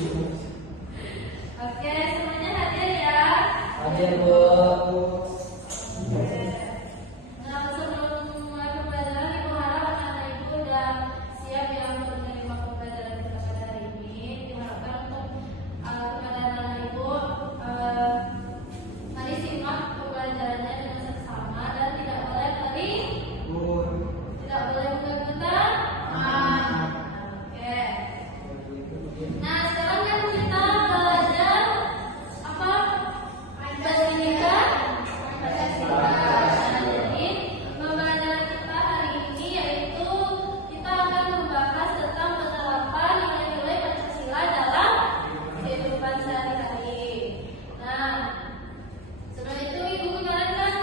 Oke, semuanya hadir ya. Hadir, Bu. Nah, sebelum mulai pembelajaran, Ibu harap anak-anak Ibu udah siap ya untuk menerima pembelajaran kita pada hari ini. Diharapkan untuk kepada anak-anak Ibu, mari simak pembelajarannya dengan seksama dan tidak boleh terlibur, tidak boleh mengganggu. Oke. Nah, sekarang kan kita belajar apa? Pancasila. Jadi pembelajaran kita hari ini yaitu kita akan membahas tentang penerapan nilai-nilai Pancasila dalam kehidupan sehari-hari. Nah, sebelum itu Ibu kemarin kan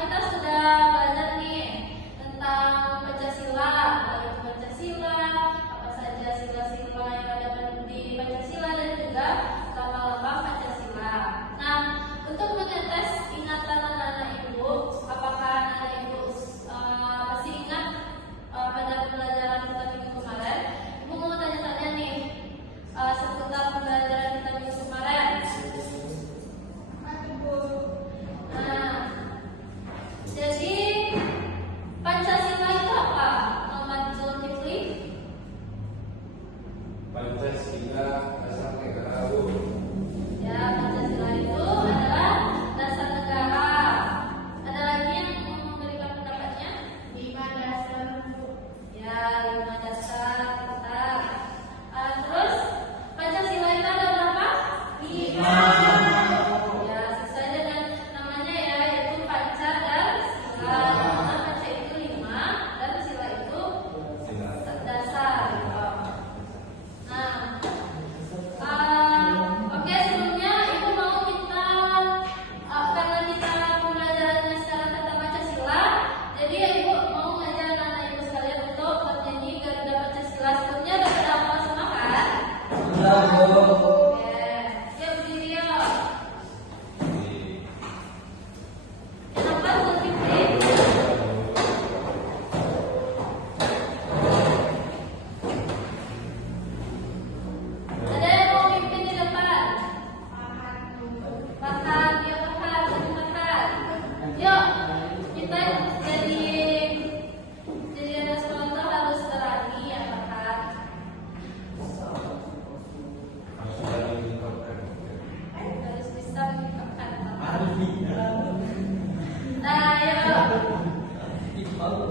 kita sudah belajar nih tentang Pancasila, yaitu Pancasila, apa saja sila-sila yang ada di Pancasila dan juga lambang-lambang Pancasila. Nah, untuk mengetes ingatan anak-anak Ibu, apakah anak-anak Ibu masih ingat pada pembelajaran kita minggu kemarin? Ibu mau tanya-tanya nih seputar pembelajaran kita minggu kemarin. Nah, jadi Pancasila itu apa? Muhammad Zulkifli? Pancasila dasar negara, Bu. Ya, Pancasila itu adalah dasar negara. Ada lagi yang mau memberikan pendapatnya? 5 dasar. Ya, 5 dasar. Bentar. Terus Pancasila itu ada berapa? 5. Ya, sesuai dengan namanya ya, yaitu Panca dan Sila. Karena Panca itu 5 dan Sila itu dasar. Nah, oke, sebelumnya Ibu mau kita karena kita pembelajarannya secara kata Pancasila, jadi Ibu mau ngajar anak Ibu sekalian untuk bernyanyi Garuda Pancasila. Sebelumnya udah pada hafal semua kan? Sudah, Bu. Oke, yuk berdiri yuk. Kenapa Zulkifli? Ada yang mau pimpin di depan? Makan, yuk makan, makan. Yuk, kita jadi anak sekolah tuh harus berani ya makan. Harus bisa makan. Nah, yuk. 1,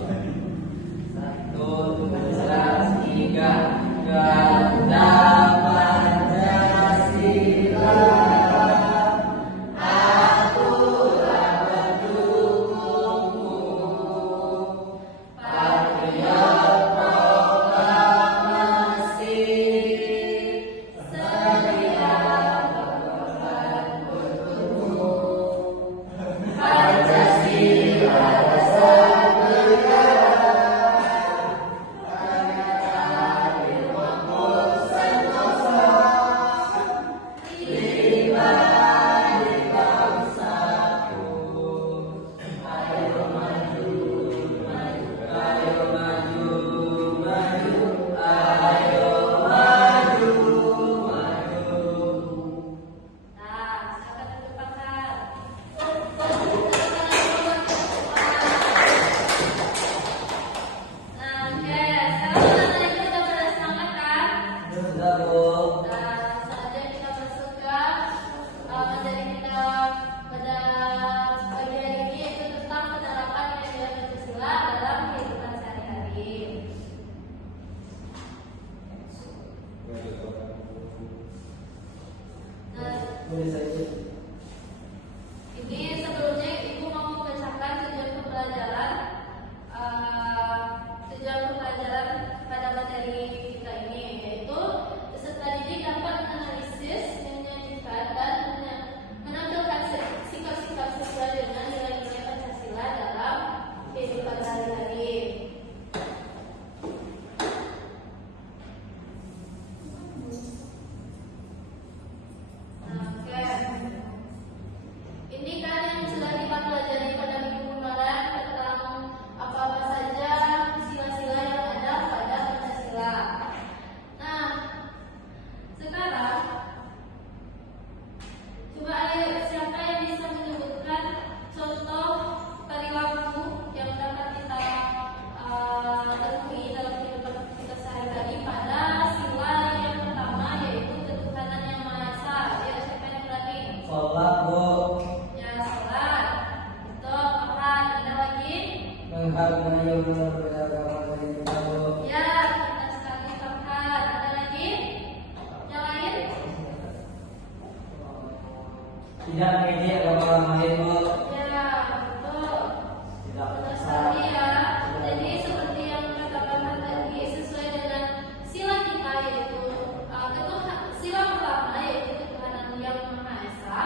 2, 3. Garuda Pancasila, akulah pendukungmu. Patriot proklamasi, setia berkorban untukmu. Pancasila dasar negara. Nah, silakan duduk makan. Nah, oke. Sekarang anak-anak Ibu udah pada semangat kan? Sudah, Bu. Nah, saatnya kita masuk ke materi kita pada pagi hari ini, yaitu tentang penerapan nilai Pancasila dalam kehidupan sehari-hari. Nah, Boleh saja. ini sebelumnya Ibu mau membacakan tujuan pembelajaran pada materi kita ini, yaitu peserta didik dapat menganalisis, menyajikan dan menampilkan sikap-sikap sesuai dengan nilai-nilai Pancasila dalam kehidupan sehari-hari. Nah, oke. Sholat Bu. Ya, sholat. Itu apa? Ada lagi? Menghargai orang beragama dari kita Bu. Ya, kita sekali Farhan. Ada lagi? Yang lain? Tidak mengejek agama orang lain Bu. Ya, betul. Tidak Betul menyesal. sekali ya. Jadi seperti yang kata Farhan tadi, sesuai dengan sila kita yaitu sila pertama yaitu ketuhanan yang Maha Esa.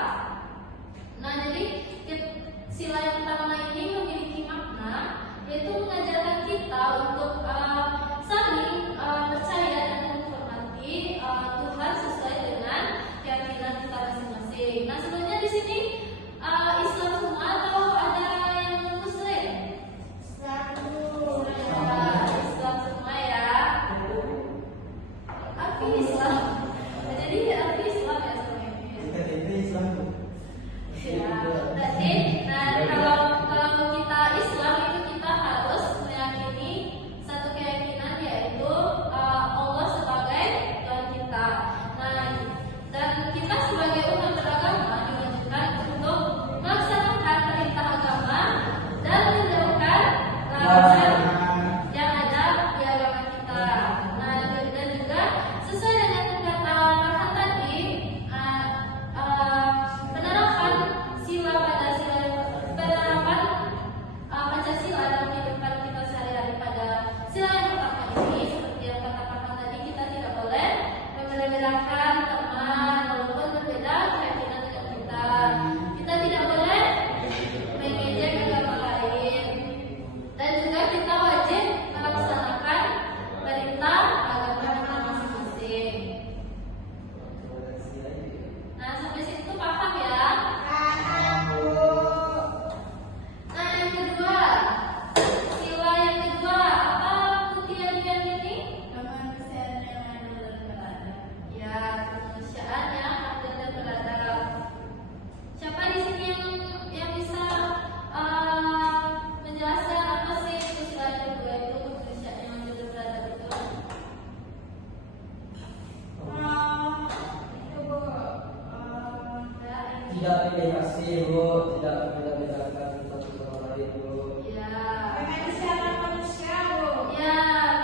Nah, jadi sila yang pertama ini memiliki makna yaitu mengajarkan kita untuk saling percaya dan menghormati Tuhan sesuai dengan keyakinan kita masing-masing. Nah, sebenarnya di sini Islam semua atau ada yang Muslim? Islam semua ya. Arti Islam. Jadi arti Islam ya semuanya. KTP Islam Bu. Ya, berarti kalau kita Islam itu kita harus meyakini satu keyakinan yaitu Allah sebagai Tuhan kita. Nah, dan kita sebagai umat beragama diwajibkan untuk melaksanakan perintah agama dan menjauhkan larangan yang ada di agama kita. Nah, dan juga sesuai dengan kata Farhan tadi, penerapan sila pada sila penerapan Pancasila dalam kehidupan kita sehari-hari pada sila yang pertama ini seperti yang kata Farhan tadi, kita tidak boleh membeda-bedakan teman walaupun berbeda keyakinan dengan kita. Kita tidak boleh mengejek agama lain. Dan juga kita wajib melaksanakan perintah agama kita masing-masing. Nah, sampai situ paham ya? Nah, yang kedua, sila yang kedua, apa putian ini? Kemanusiaan yang adil dan beradab. Ya, kemanusiaan yang adil dan beradab. Siapa di sini yang bisa menjelaskan apa sih itu sila yang kedua itu kemanusiaan yang adil dan beradab itu? Tidak pilih kasih Bu, tidak membeda-bedakan satu sama lain Bu. Ya, ya,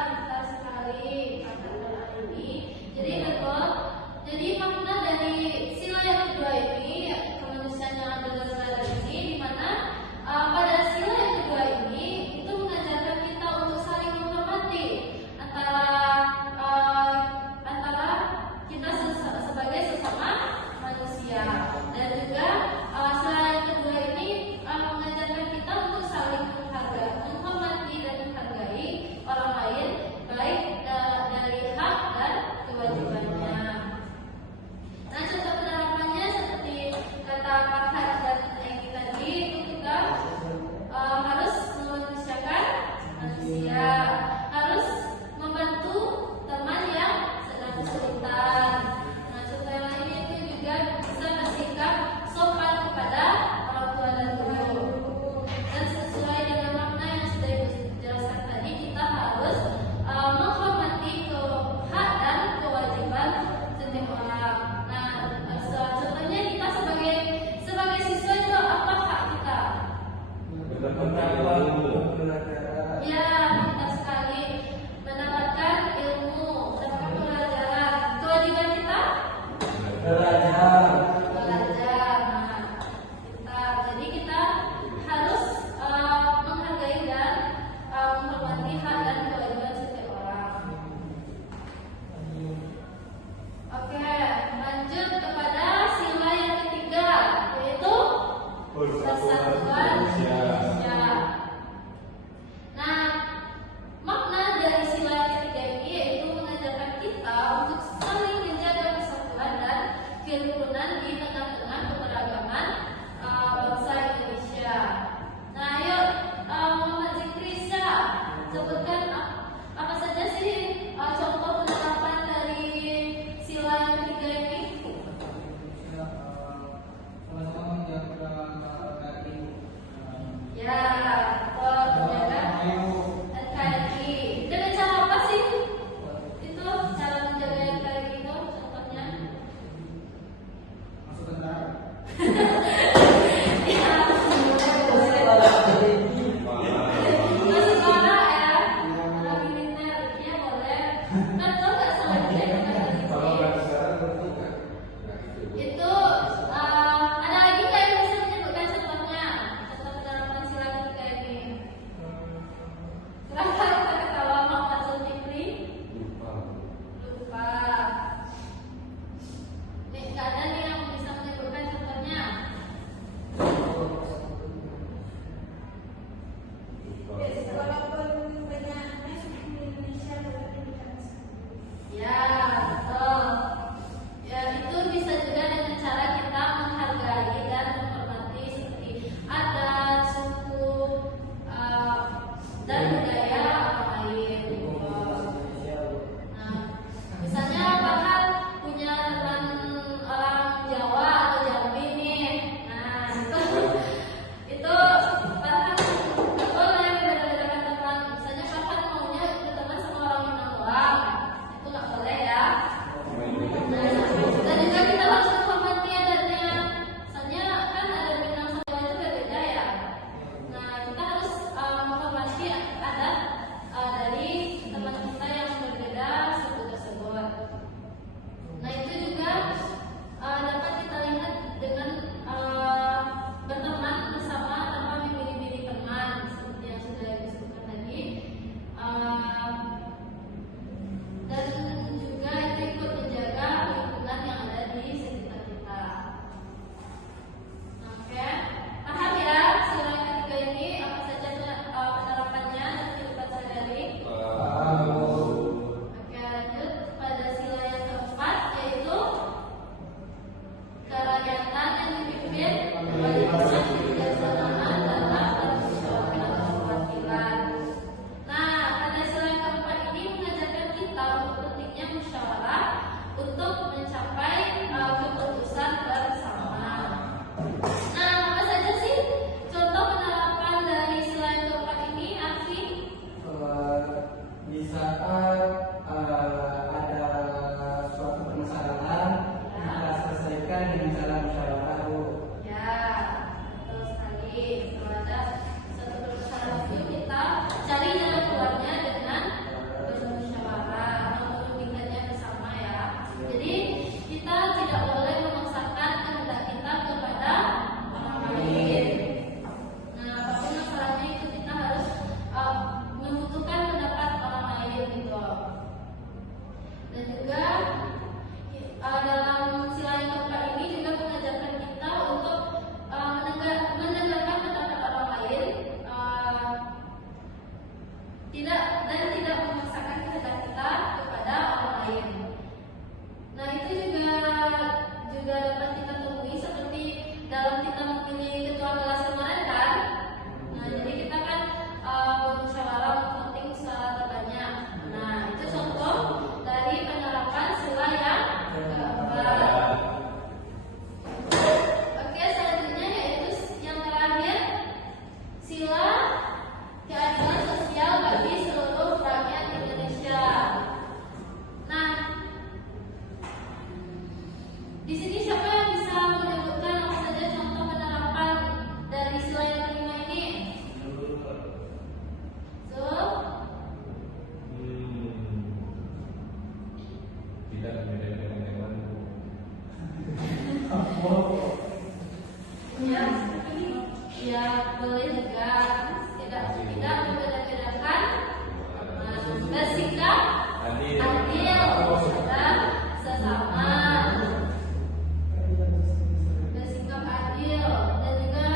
pintar sekali kata ini. Jadi betul. Jadi makna dari sila yang kedua ini, kemanusiaan yang adil dan beradab ini, di mana pada sila yang kedua ini itu mengajarkan kita untuk saling menghormati antara kita sebagai sesama manusia. Dan juga sila yang kedua ini mengajarkan kita untuk saling menghormati dan menghargai orang lain baik dari hak dan kewajibannya. Nah, contoh penerapannya seperti kata Farhan dan Egi tadi, itu kita harus memanusiakan manusia, harus membantu teman yang sedang kesulitan. Nah, contoh yang lainnya itu juga bisa bersikap sopan kepada orang tua dan guru. Dan sesuai dengan makna yang sudah dijelaskan tadi, kita harus menghormati hak dan kewajiban setiap orang. Nah, contohnya kita sebagai siswa itu apa hak kita? Ya, pintar sekali. Mendapatkan ilmu, mendapatkan pelajaran. Kewajiban kita? Belajar. Belajar. Nah, pintar. Jadi kita harus menghargai dan menghormati hak dan kewajiban setiap orang. Oke, lanjut kepada sila yang ketiga, yaitu persatuan manusia. Nah, makna dari sila yang ketiga ini yaitu mengajarkan kita untuk saling menjaga persatuan dan kerukunan di tengah-tengah keberagaman bangsa Indonesia. Nah, ayo Muhammad Zikrisya, sebutkan apa saja sih contoh penerapan dari sila yang ketiga ini? Sama-sama menjaga KRI. Ya, menjaga NKRI. Dengan cara apa sih? Itu cara menjaga NKRI itu contohnya? Masuk ke kerakyatan yang dipimpin oleh kebijaksanaan dalam permusyawaratan perwakilan. Nah, pada sila yang keempat ini mengajarkan kita untuk pentingnya musyawarah untuk mencapai keputusan bersama. Nah, apa saja sih contoh penerapan dari sila yang keempat ini, Arfi? Di saat ada suatu permasalahan, kita selesaikan dengan cara musyawarah, Bu. Ya, betul sekali. Kalau ada satu permasalahan itu kita cari jalan keluarnya dengan bermusyawarah, mengumpulkannya bersama ya. Jadi kita tidak boleh memaksakan kehendak kita kepada orang lain. Nah, apapun masalahnya itu kita harus membutuhkan pendapat orang lain gitu. Dan juga dalam sila yang keempat ini juga mengajarkan kita untuk mendengarkan pendapat orang lain, tidak memaksakan kehendak kita kepada orang lain. Nah, itu juga dapat kita temui seperti dalam kita memilih ketua kelas kemarin kan. Nah, jadi kita kan bermusyawarah penting secara terbanyak. Nah, itu contoh dari penerapan sila yang keempat. Oke, selanjutnya yaitu yang terakhir, sila keadilan sosial bagi seluruh rakyat Indonesia. Nah, di sini siapa yang bisa menyebutkan apa saja contoh penerapan dari sila yang kelima ini? Tidak membedakan hewan. Ya, boleh juga tidak membeda-bedakan, bersikap adil terhadap sesama, bersikap adil, dan juga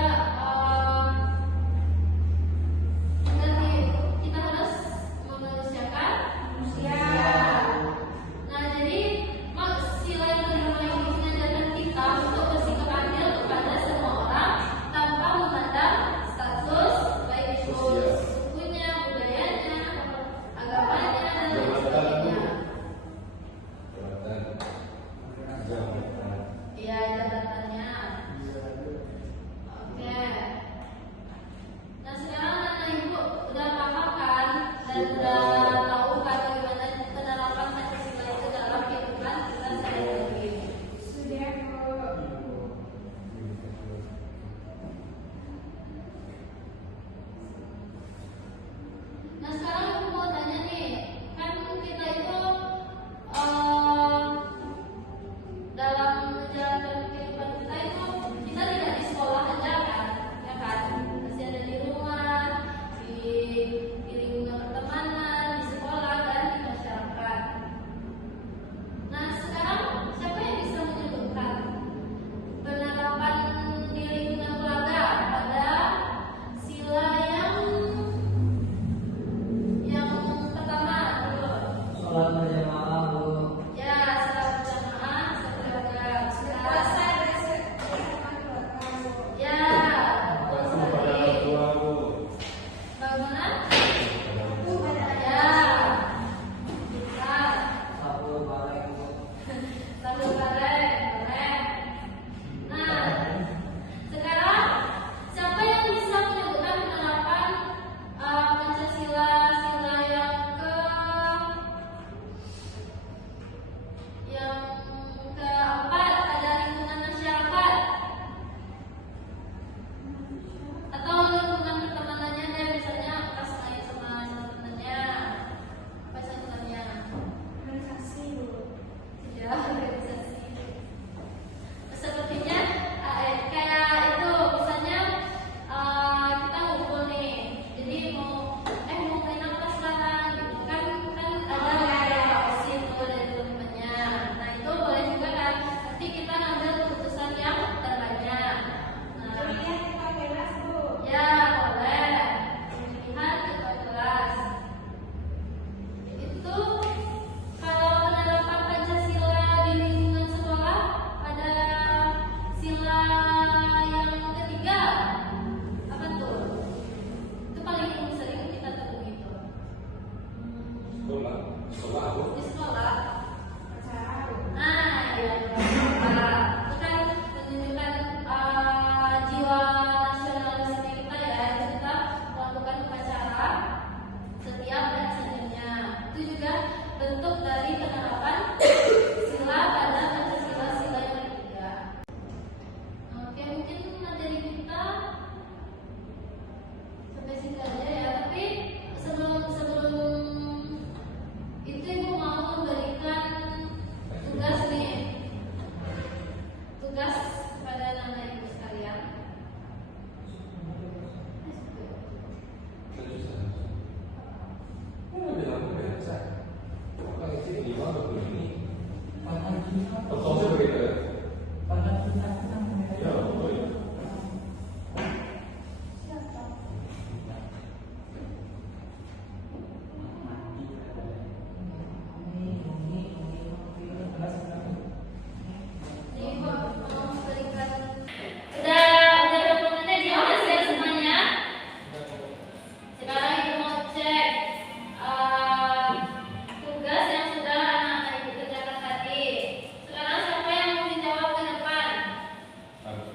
kita harus memanusiakan manusia. Nah, jadi sila yang kelima ini mengajarkan kita untuk bersikap adil kepada semua orang tanpa memandang status,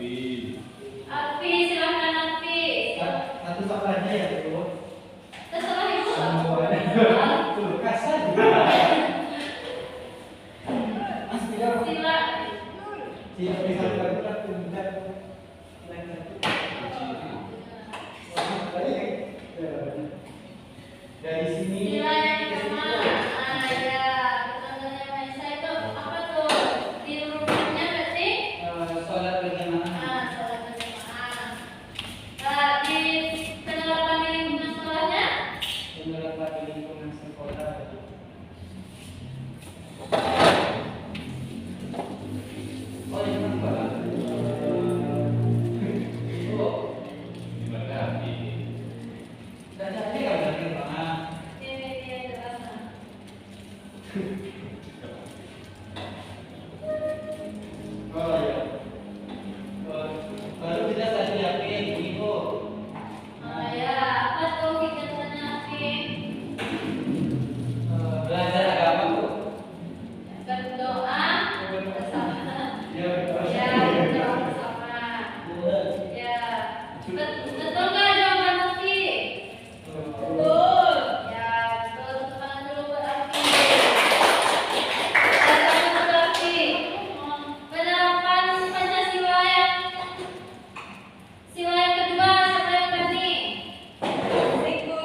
Api. Api, silahkan Api. Satu soal aja ya Bu. Terserah ibu. Kulkas saja. Sila. Tidak bisa bergerak tidak. Dari sini. Sila yang pertama. Ah ya, contohnya Maisa itu apa tuh? Di rumahnya berarti? Sholat berjamaah. Ah, sholat berjamaah. Di penerapan di lingkungan sekolahnya? Penerapan di lingkungan sekolah. Oh ini apa? Oh, Gimana api? dan tadi nggak berarti banget. Dia terasa. Oh ya. Baru kita tadi yakin ibu. Oh ya, apa tuh kegiatannya Api? Belajar agama bu. Berdoa bersama. Ya Ya, berdoa bersama. Ya, betul nggak jawaban Api? Betul. Ya, betul. Tepuk tangan dulu buat Api. Ya, tangan dulu Api. Penerapan Pancasila yang sila yang kedua siapa yang berani? Riko.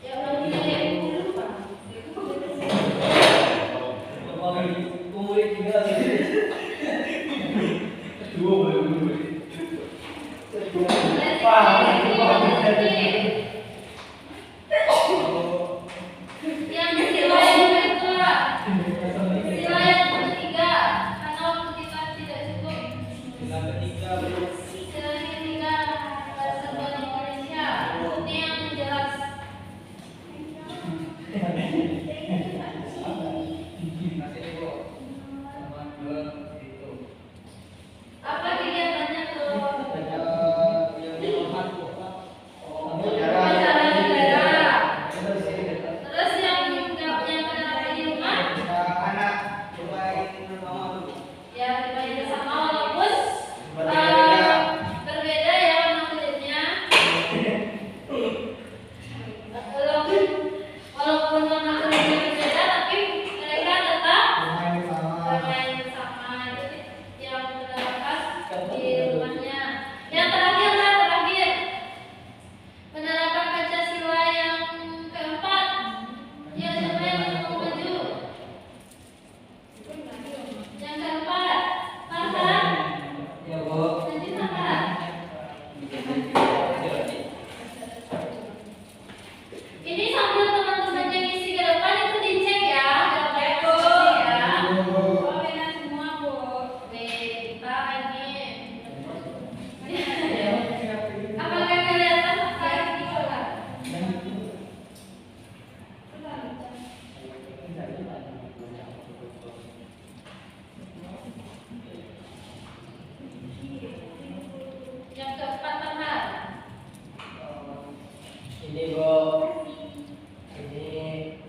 Ya udah punya ibu dulu Pak. Umur tiga sih. Dua boleh. Yang sila yang kedua, sila yang ketiga, karena waktu kita tidak cukup. Sila ketiga bu. Sila yang ketiga, bahasa Indonesia. Ini yang jelas. Masih ibu. Sama itu. Apa kegiatannya tuh? Upacara negara. Terus yang penerapan di rumah, ya berbagi bersama walaupun berbeda ya maksudnya. Walaupun nama kuliahnya berbeda, tapi mereka tetap bermain bersama. Itu yang menerapkan di rumahnya. Yang terakhir lah, terakhir penerapan Pancasila yang keempat. Ya, siapa yang mau maju? Yang keempat, Farhan. Ya bu. Nanti Farhan. Ini sambil teman-teman yang isi ke depan itu dicek ya, jawabannya ya. Oh, benar semua bu. Kita ini. Apakah kelihatan apa yang dicoba? Yang keempat Farhan. Ini bu. Ini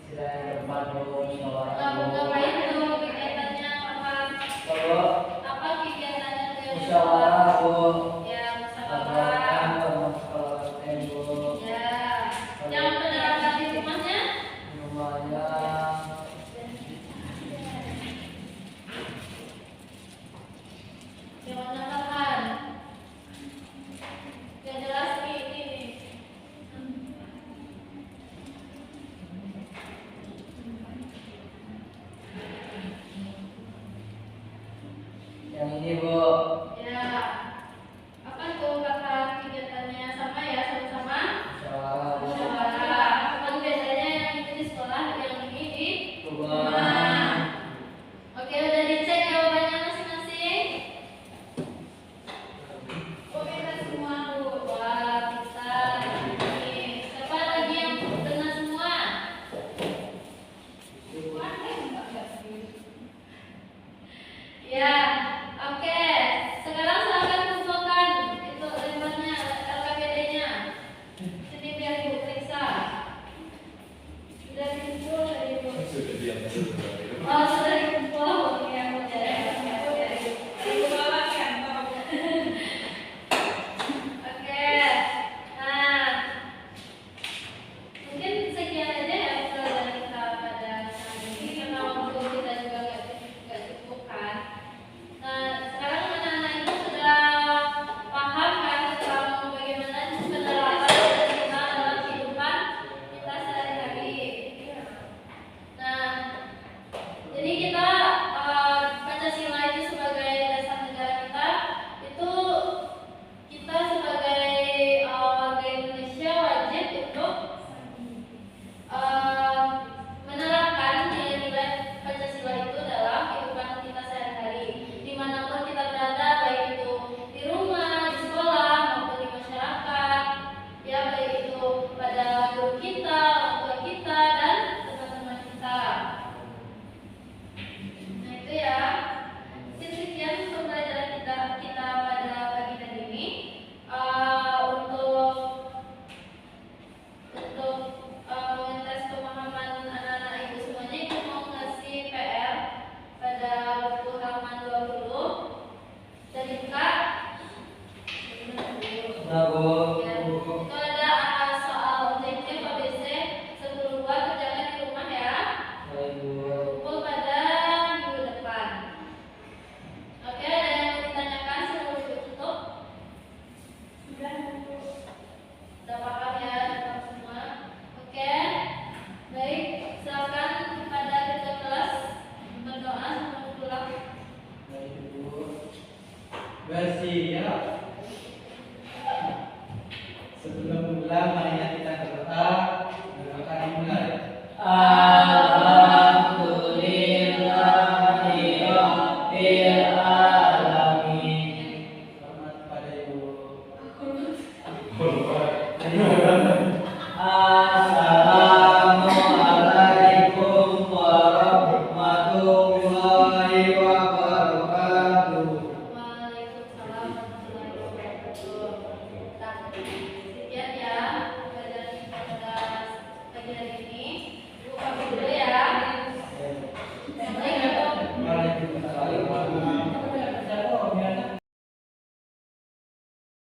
sila yang keempat bu. Ngapain tuh kegiatannya Farhan? Bu. Apa kegiatannya tuh? Musyawarah bu. Ya, musyawarah. Ya. Yang penerapan di rumahnya? Gimana Farhan? Gak jelas nih ini nih. Yang ini bu. Ya. Apa tuh Farhan kegiatannya sama ya, sama-sama? Musyawarah bu. Musyawarah. Cuman bedanya yang itu di sekolah, yang ini di Rumah. rumah. Oke, udah dicek jawabannya masing-masing? Oke, kita semua bu. Wah, kita ini. Siapa lagi yang benar semua? Ya, oke. Bersiap.